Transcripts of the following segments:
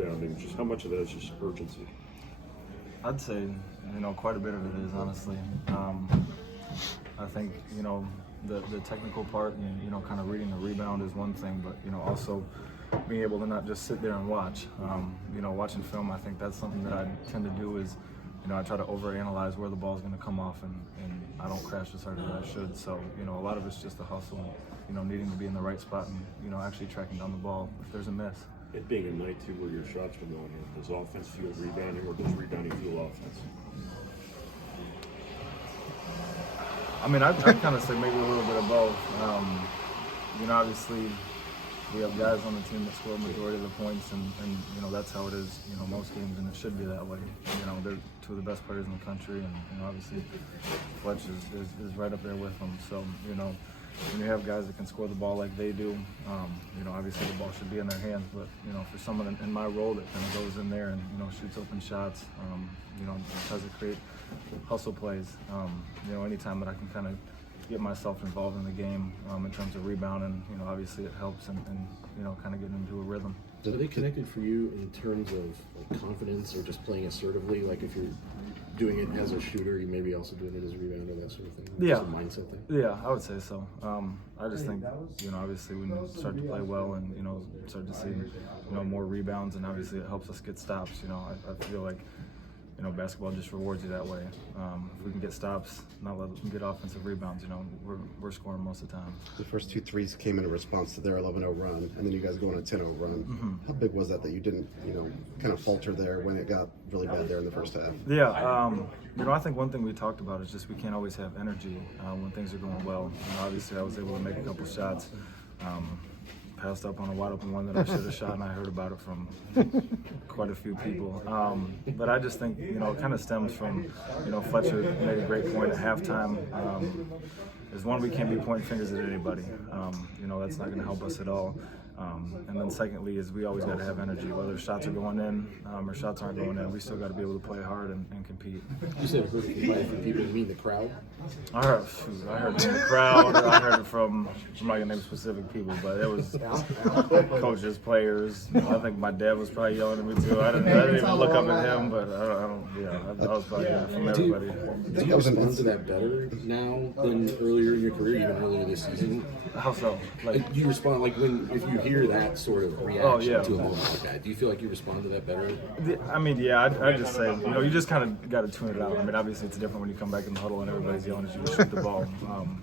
rebounding. Just how much of that is just urgency? I'd say, quite a bit of it is, honestly. I think, the technical part and, kind of reading the rebound is one thing, but, also being able to not just sit there and watch. Watching film, I think that's something that I tend to do is, I try to overanalyze where the ball's going to come off, and I don't crash as hard as I should. So, a lot of it's just the hustle and, needing to be in the right spot and, actually tracking down the ball if there's a miss. It being a night, too, where your shots are going in, does offense fuel rebounding or does rebounding fuel offense? I mean, I'd kind of say maybe a little bit of both. Obviously, we have guys on the team that score a majority of the points, and that's how it is, most games, and it should be that way. They're two of the best players in the country, and obviously Fletch is right up there with them. So, when you have guys that can score the ball like they do, obviously the ball should be in their hands, but, for someone in my role that kind of goes in there and, shoots open shots, tries to create hustle plays, anytime that I can kind of get myself involved in the game in terms of rebounding, obviously it helps and kind of getting into a rhythm. Are they connected for you in terms of like confidence or just playing assertively? Like if you're doing it as a shooter, you may be also doing it as a rebounder, that sort of thing? Yeah. Just a mindset thing? Yeah, I would say so. I just think, obviously when you start to play well and, start to see, more rebounds, and obviously it helps us get stops. I feel like, basketball just rewards you that way. If we can get stops, not let them get offensive rebounds, we're scoring most of the time. The first 2 threes came in response to their 11-0 run, and then you guys go on a 10-0 run. Mm-hmm. How big was that you didn't, kind of falter there when it got really bad there in the first half? Yeah, I think one thing we talked about is just we can't always have energy when things are going well. Obviously, I was able to make a couple shots. Passed up on a wide open one that I should have shot, and I heard about it from quite a few people. But I just think, it kind of stems from, Fletcher made a great point at halftime. Is one, we can't be pointing fingers at anybody. That's not going to help us at all. And then secondly is we always got to have energy, whether shots are going in or shots aren't going in. We still got to be able to play hard and compete. You said heard it from quite a few people. You mean the crowd? I heard it from the crowd. I heard it from, I'm not going to name specific people, but it was coaches, players. I think my dad was probably yelling at me too. I didn't even look up at him, but I was probably hearing it from everybody. Do you respond to that better now than earlier in your career, even earlier this season? How so? Do you respond, if you hear that sort of reaction to a moment like that, do you feel like you respond to that better? I just say, you just kind of got to tune it out. Obviously it's different when you come back in the huddle and everybody's yelling at you to shoot the ball.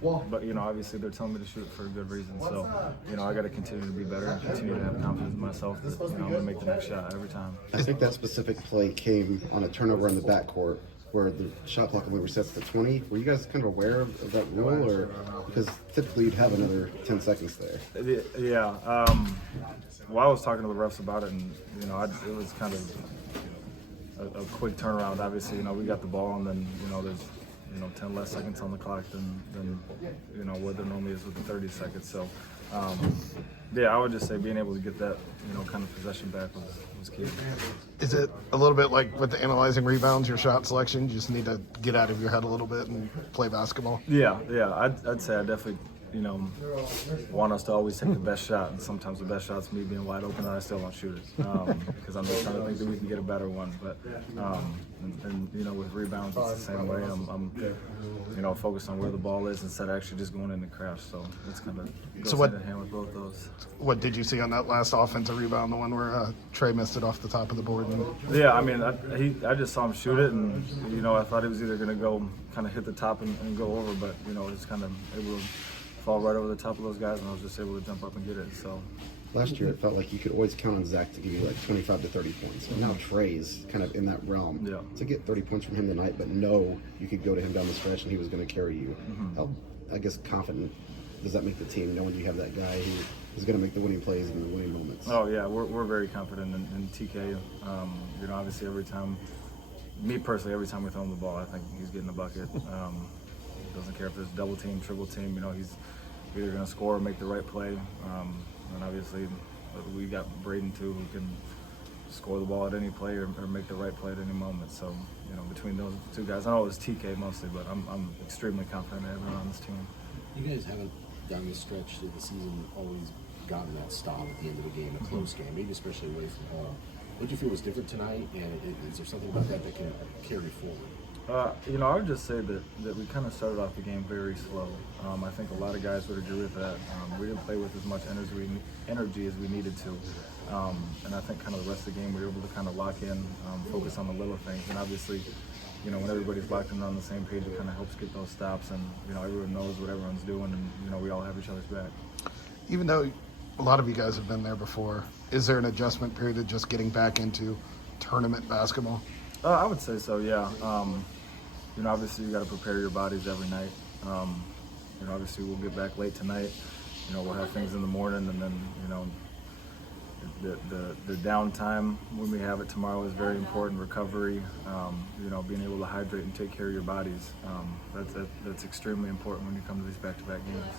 But, obviously they're telling me to shoot it for a good reason. So, I got to continue to be better and continue to have confidence in myself that, I'm going to make the next shot every time. I think that specific play came on a turnover in the backcourt where the shot clock only resets to 20. Were you guys kind of aware of that rule, or because typically you'd have another 10 seconds there? Yeah. Well, I was talking to the refs about it, and it was kind of a quick turnaround. Obviously, we got the ball, and then there's 10 less seconds on the clock than what there normally is with the 30 seconds. So. I would just say being able to get that, kind of possession back was key. Is it a little bit like with the analyzing rebounds, your shot selection? You just need to get out of your head a little bit and play basketball? Yeah. I'd say I definitely, want us to always take the best shot. And sometimes the best shot's me being wide open and I still won't shoot it. Because I'm just trying to think that we can get a better one. But, with rebounds, it's the same way. I'm focused on where the ball is instead of actually just going in the crash. So it's kind of goes hand in hand with both those. What did you see on that last offensive rebound, the one where Trey missed it off the top of the board? Yeah, I just saw him shoot it, and I thought he was either going to go kind of hit the top and go over, but it's kind of able to fall right over the top of those guys, and I was just able to jump up and get it. So. Last year, it felt like you could always count on Zach to give you 25 to 30 points. And now Trey's kind of in that realm. Yeah. To get 30 points from him tonight, but know you could go to him down the stretch and he was going to carry you. Mm-hmm. How, confident does that make the team, knowing you have that guy who is going to make the winning plays in the winning moments? Oh, yeah, we're very confident in TK. Obviously every time, me personally, every time we throw him the ball, I think he's getting the bucket. Doesn't care if there's double team, triple team, he's either going to score or make the right play. And obviously, we got Braden too, who can score the ball at any play or make the right play at any moment. So, between those two guys, I know it was TK mostly, but I'm extremely confident in everyone on this team. You guys haven't, down this stretch of the season, always gotten that stop at the end of a game, a close game, maybe especially away from home. What do you feel was different tonight, and is there something about that can carry forward? I would just say that we kind of started off the game very slow. I think a lot of guys would agree with that. We didn't play with as much energy as we needed to. And I think kind of the rest of the game we were able to kind of lock in, focus on the little things. And obviously, when everybody's locked in on the same page, it kind of helps get those stops. And, everyone knows what everyone's doing, and, we all have each other's back. Even though a lot of you guys have been there before, is there an adjustment period of just getting back into tournament basketball? I would say so, yeah. Obviously you got to prepare your bodies every night. Obviously we'll get back late tonight. We'll have things in the morning, and then, the downtime when we have it tomorrow is very important. Recovery, being able to hydrate and take care of your bodies. That's extremely important when you come to these back-to-back games.